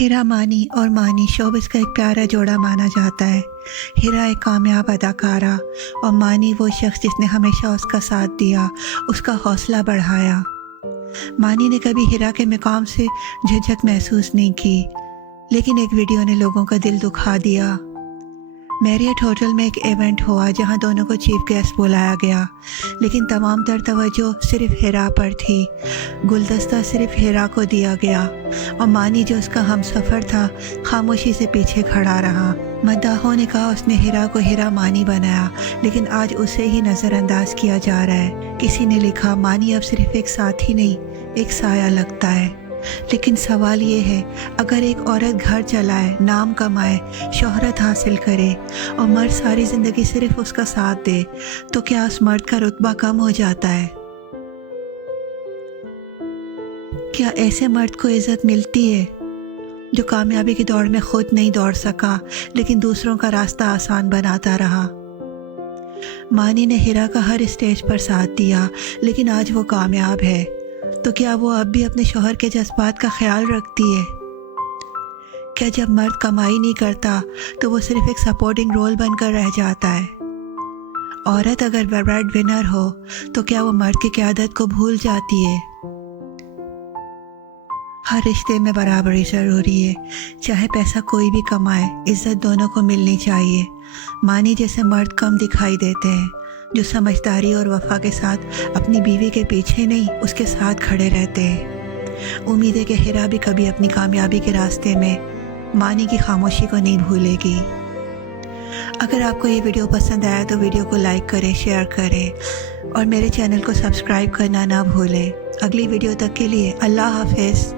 ہیرا مانی اور مانی شوبز کا ایک پیارا جوڑا مانا جاتا ہے۔ ہیرا ایک کامیاب اداکارہ اور مانی وہ شخص جس نے ہمیشہ اس کا ساتھ دیا، اس کا حوصلہ بڑھایا۔ مانی نے کبھی ہیرا کے مقام سے جھجک محسوس نہیں کی، لیکن ایک ویڈیو نے لوگوں کا دل دکھا دیا۔ میریٹ ہوٹل میں ایک ایونٹ ہوا جہاں دونوں کو چیف گیسٹ بلایا گیا، لیکن تمام تر توجہ صرف ہیرا پر تھی۔ گلدستہ صرف ہیرا کو دیا گیا اور مانی جو اس کا ہم سفر تھا خاموشی سے پیچھے کھڑا رہا۔ مداحوں نے کہا اس نے ہیرا کو ہیرا مانی بنایا، لیکن آج اسے ہی نظر انداز کیا جا رہا ہے۔ کسی نے لکھا مانی اب صرف ایک ساتھی نہیں، ایک سایہ لگتا ہے۔ لیکن سوال یہ ہے، اگر ایک عورت گھر چلائے، نام کمائے، شہرت حاصل کرے اور مرد ساری زندگی صرف اس کا ساتھ دے، تو کیا اس مرد کا رتبہ کم ہو جاتا ہے؟ کیا ایسے مرد کو عزت ملتی ہے جو کامیابی کی دوڑ میں خود نہیں دوڑ سکا لیکن دوسروں کا راستہ آسان بناتا رہا؟ مانی نے ہیرا کا ہر اسٹیج پر ساتھ دیا، لیکن آج وہ کامیاب ہے، تو کیا وہ اب بھی اپنے شوہر کے جذبات کا خیال رکھتی ہے؟ کیا جب مرد کمائی نہیں کرتا تو وہ صرف ایک سپورٹنگ رول بن کر رہ جاتا ہے؟ عورت اگر بریڈ ونر ہو تو کیا وہ مرد کی قیادت کو بھول جاتی ہے؟ ہر رشتے میں برابری ضروری ہے، چاہے پیسہ کوئی بھی کمائے، عزت دونوں کو ملنی چاہیے۔ مانی جیسے مرد کم دکھائی دیتے ہیں، جو سمجھداری اور وفا کے ساتھ اپنی بیوی کے پیچھے نہیں اس کے ساتھ کھڑے رہتے ہیں۔ امید ہے کہ ہیرا بھی کبھی اپنی کامیابی کے راستے میں مانی کی خاموشی کو نہیں بھولے گی۔ اگر آپ کو یہ ویڈیو پسند آیا تو ویڈیو کو لائک کریں، شیئر کریں اور میرے چینل کو سبسکرائب کرنا نہ بھولیں۔ اگلی ویڈیو تک کے لیے اللہ حافظ۔